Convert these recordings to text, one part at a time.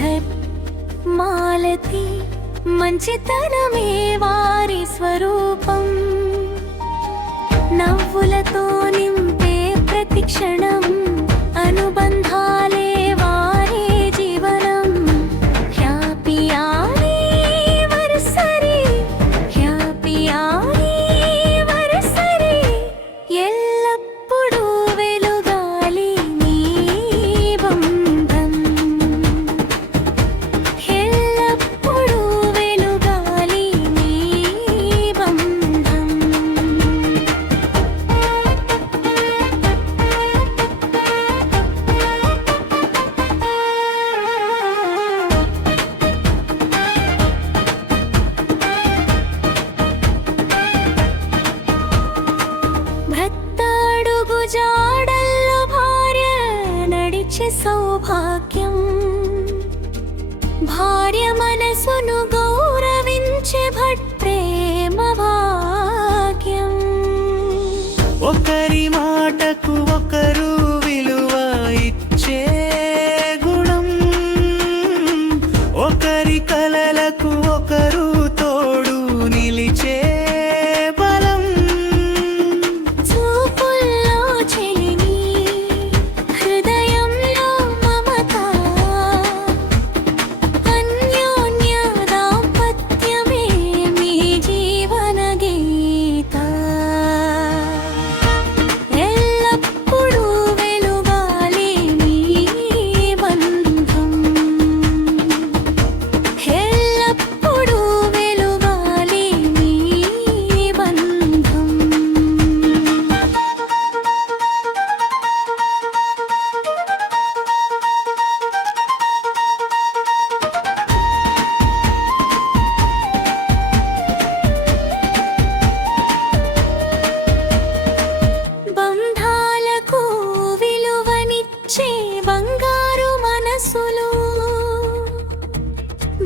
శ్రీధర్ మాలతి మంచితనమే వారి స్వరూపం. నవ్వులతో నింపే ప్రతి క్షణం అనుబంధాలే వారి జీవనం. Happy anniversary, happy anniversary. ఎల్లప్పుడూ వెలుగాలి నీ బంధం, ఎల్లప్పుడూ వెలుగాలి నీ బంధం. భర్త అడుగు జాడల్లో భార్య నడిచే సౌభాగ్యం. భార్య మనసును గౌరవించే భట్ ప్రేమ భాగ్యం. ఒకరి మాటకు ఒకరు విలువ ఇచ్చే గుణం, ఒకరి కలలకు ఒకరు తోడు నిలిచే బలం. చూపుల్లో చెలిమి, హృదయంలో మమత, అన్యోన్య దాంపత్యమే మీ జీవన గీత. ఎల్లప్పుడూ వెలుగాలి నీ బంధం, ఎల్లప్పుడూ వెలుగాలి నీ బంధం. బంధాలకు విలువనిచ్చే బంగారు మనసులు,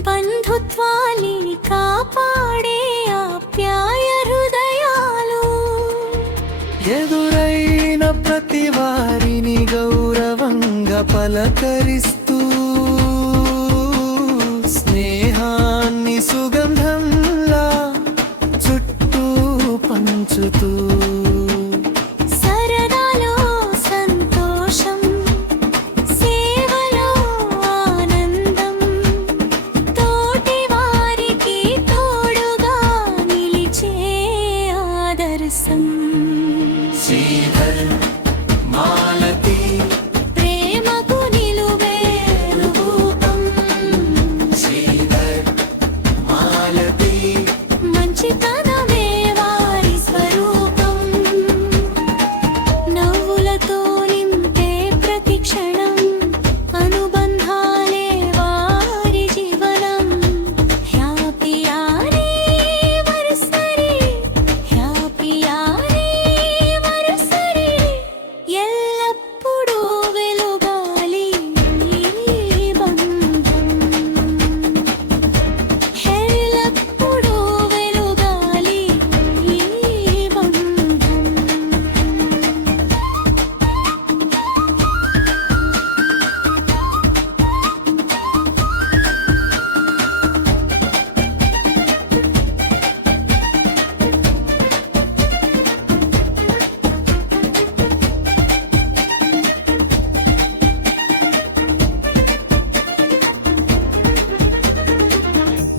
బంధుత్వాలిని కాపాడే ఆప్యాయ హృదయాలు. ఎదురైన ప్రతి వారిని గౌరవంగా పలకరిస్తూ, స్నేహాన్ని సుగంధంలా చుట్టూ పంచుతూ. సరదాలో సంతోషం, సేవలో ఆనందం, తోటి వారికి తోడుగా నిలిచే ఆదర్శం. శ్రీధర్ మాలతి ప్రేమకు నిలువేరు రూపం. శ్రీధర్ మాలతి మంచితనమే వారి స్వరూపం. నవ్వులతో నింపే ప్రతి క్షణం అనుబంధాలే వారి జీవనం. Happy anniversary, happy anniversary. ఎల్లప్పుడూ వెలుగాలి నీ బంధం, ఎల్లప్పుడూ వెలుగాలి నీ బంధం.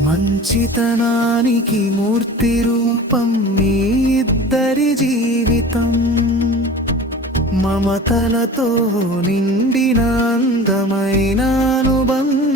మంచితనానికి మూర్తి రూపం మీ ఇద్దరి జీవితం. మమతలతో నిండిన అందమైన అనుబంధం.